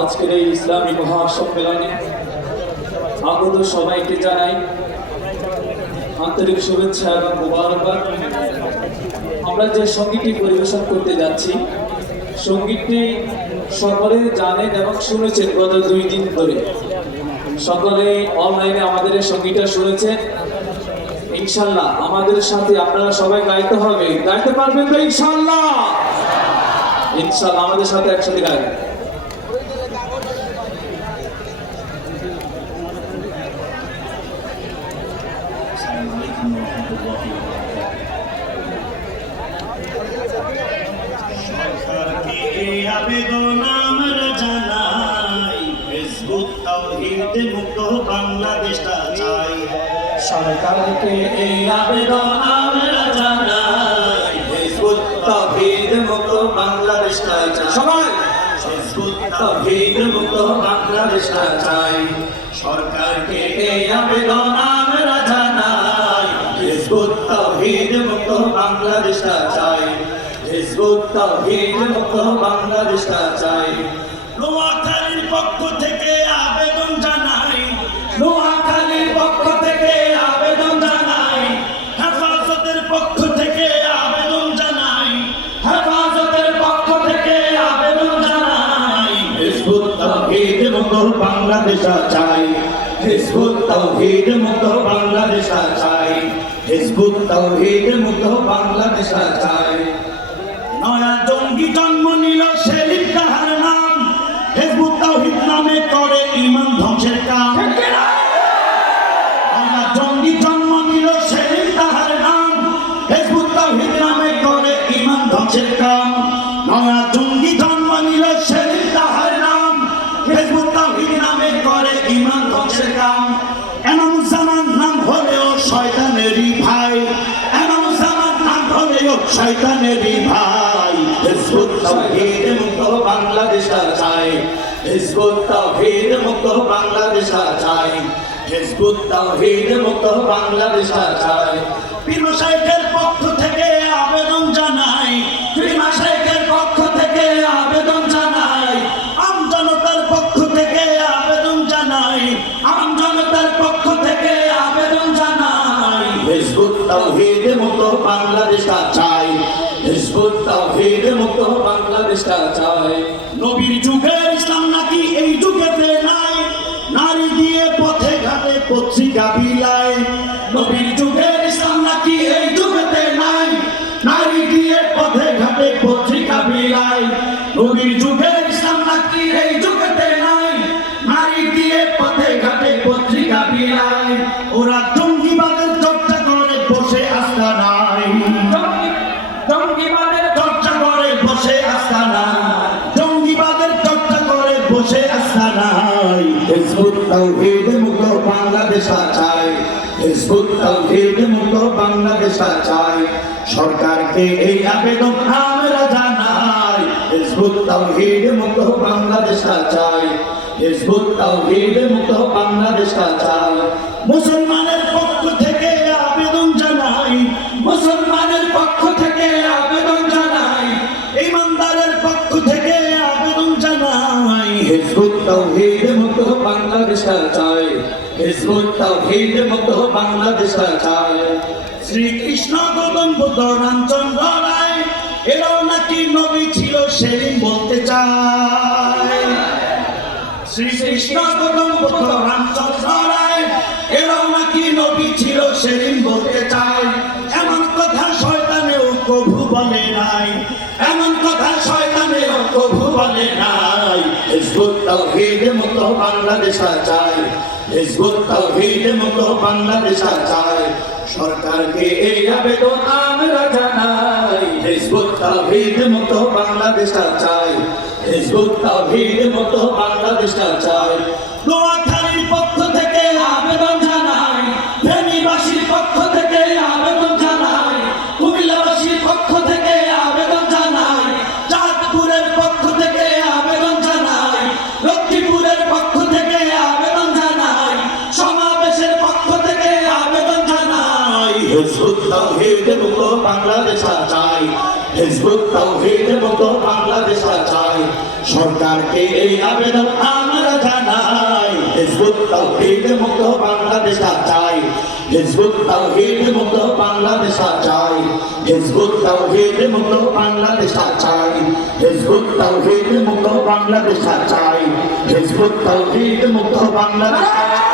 আজকের এই ইসলামী মহাসম্মেলনে আগত সবাইকে জানাই আন্তরিক শুভেচ্ছা এবং মোবারকবাদ। আমরা যে সঙ্গীতটি পরিবেশন করতে যাচ্ছি, সঙ্গীতটি সকলে জানেন এবং শুনেছেন গত 2 দিন ধরে। সকলে অনলাইনে আমাদের এই সঙ্গীতটা শুনেছেন। ইনশাল্লাহ আমাদের সাথে আপনারা সবাই গাইতে হবে। গাইতে পারবেন তো ইনশাল্লাহ? ইনশাল্লাহ আমাদের সাথে একসাথে গাইবেন। সরকারকে আবেদন আমরা জানাই, ফেসবুক তাওহীদ মুক্ত বাংলাদেশটা চাই। সরকারকে এই আবেদন আমরা জানাই, ফেসবুক তাওহীদ মুক্ত বাংলাদেশটা চাই। সবাই ফেসবুক তাওহীদ মুক্ত বাংলাদেশটা চাই। সরকারকে এই আবেদন আমরা জানাই, ফেসবুক তাওহীদ মুক্ত বাংলাদেশটা চাই। ফেসবুক তাওহীদ মুক্ত বাংলাদেশটা চাই। নোয়াখালীর পক্ষ থেকে আবেদন জানাই, নোয়াখালীর পক্ষ থেকে আবেদন জানাই, হেফাজতের পক্ষ থেকে আবেদন জানাই, হেফাজতের পক্ষ থেকে আবেদন জানাই। ফেসবুক তাওহীদ মুক্ত বাংলাদেশটা চাই। ফেসবুক তাওহীদ মুক্ত বাংলাদেশটা চাই। ফেসবুক তাওহীদ মুক্ত বাংলাদেশটা চাই। নয়া জঙ্গি জন্ম নিল সেলিম তাহার নাম, ফেসবুক তাওহীদ নামে করে ঈমান ধ্বংসের কাম। নয়া জঙ্গি জন্ম নিল সেলিম তাহার নাম, ফেসবুক তাওহীদ নামে করে ঈমান ধ্বংসের কাম। নয়া জঙ্গি জন্ম নিল সেলিম তাহার নাম, ফেসবুক তাওহীদ নামে করে ঈমান ধ্বংসের কাম। এনামুজ্জামান নাম হলেও শয়তানেরই ভাই, এনামুজ্জামান নাম হলেও শয়তানেরই ভাই। ফেসবুক তাওহীদ মুক্ত বাংলাদেশটা চাই। ফেসবুক তাওহীদ মুক্ত বাংলাদেশটা চাই। ফেসবুক তাওহীদ মুক্ত বাংলাদেশটা চাই। পীর মাশায়েখের পক্ষ থেকে আবেদন জানাই, পীর মাশায়েখের পক্ষ থেকে আবেদন জানাই, আম জনতার পক্ষ থেকে আবেদন জানাই, আম জনতার পক্ষ থেকে আবেদন জানাই। ফেসবুক তাওহীদ মুক্ত বাংলাদেশটা চাই। ফেসবুক তাওহীদ মুক্ত বাংলাদেশটা চাই। নবীর যুগের ইসলাম নাকি এই যুগেতে নাই, নারী দিয়ে পথে ঘাটে পত্রিকা বিলায়। নবীর যুগের ইসলাম নাকি এই যুগেতে নাই, নারী দিয়ে পথে ঘাটে পত্রিকা বিলায়। নবীর যুগের ইসলাম নাকি এই যুগেতে নাই, নারী দিয়ে পথে ঘাটে পত্রিকা বিলায়। ওরা জঙ্গিবাদের চর্চা করে বসে আস্থা নাই, জঙ্গিবাদের চর্চা করে বসে আস্থা নাই, জঙ্গিবাদের চর্চা করে বসে আস্থা নাই। ফেসবুক তাওহীদ মুক্ত বাংলাদেশটা চাই। ফেসবুক তাওহীদ মুক্ত বাংলাদেশটা চাই। সরকারকে এই আবেদন আমরা জানাই, ফেসবুক তাওহীদ মুক্ত বাংলাদেশটা চাই। ফেসবুক তাওহীদ মুক্ত বাংলাদেশটা চাই। মুসলমানের পক্ষ থেকে আবেদন জানাই, মুসলমানের পক্ষ থেকে আবেদন জানাই, ইমানদারের পক্ষ থেকে আবেদন জানাই। ফেসবুক তাওহীদ মুক্ত বাংলাদেশটা চাই। ফেসবুক তাওহীদ মুক্ত বাংলাদেশটা চাই। শ্রীকৃষ্ণ গৌতম বুদ্ধ রামচন্দ্র রায় এরাও নাকি নবী ছিল সেলিম বলতে চায়। শ্রীকৃষ্ণ গৌতম বুদ্ধ রামচন্দ্র রায় এরাও নাকি নবী ছিল সেলিম বলতে চায়। এমন কথা শয়তানেও কভু বলে নাই, এমন কথা শয়তানেও কভু বলে নাই। ফেসবুক তাওহীদ মুক্ত বাংলাদেশটা চাই। ফেসবুক তাওহীদ মুক্ত বাংলাদেশটা চাই। সরকারকে এই আবেদন আমরা জানাই। ফেসবুক তাওহীদ মুক্ত বাংলাদেশটা চাই। ফেসবুক তাওহীদ মুক্ত বাংলাদেশটা চাই। নোয়াখালীর পক্ষ থেকে আবেদন জানাই, ফেনীবাসীর পক্ষ থেকে আবেদন জানাই, কুমিল্লাবাসীর পক্ষ থেকে আবেদন জানাই, চাঁদপুরের পক্ষ থেকে আবেদন জানাই, লক্ষ্মীপুরের পক্ষ থেকে আবেদন জানাই, সমাবেশের পক্ষ থেকে আবেদন জানাই। ফেসবুক তাওহীদ মুক্ত বাংলাদেশটা চাই। ফেসবুক তাওহীদ মুক্ত বাংলাদেশটা চাই। সরকারকে সবাইকে এই আবেদন আমরা জানাই, হিজবুত তাওহীদ মুক্ত বাংলাদেশ চাই, হিজবুত তাওহীদ মুক্ত বাংলাদেশ চাই, হিজবুত তাওহীদ মুক্ত বাংলাদেশ চাই, হিজবুত তাওহীদ মুক্ত বাংলাদেশ চাই, হিজবুত তাওহীদ মুক্ত বাংলাদেশ চাই।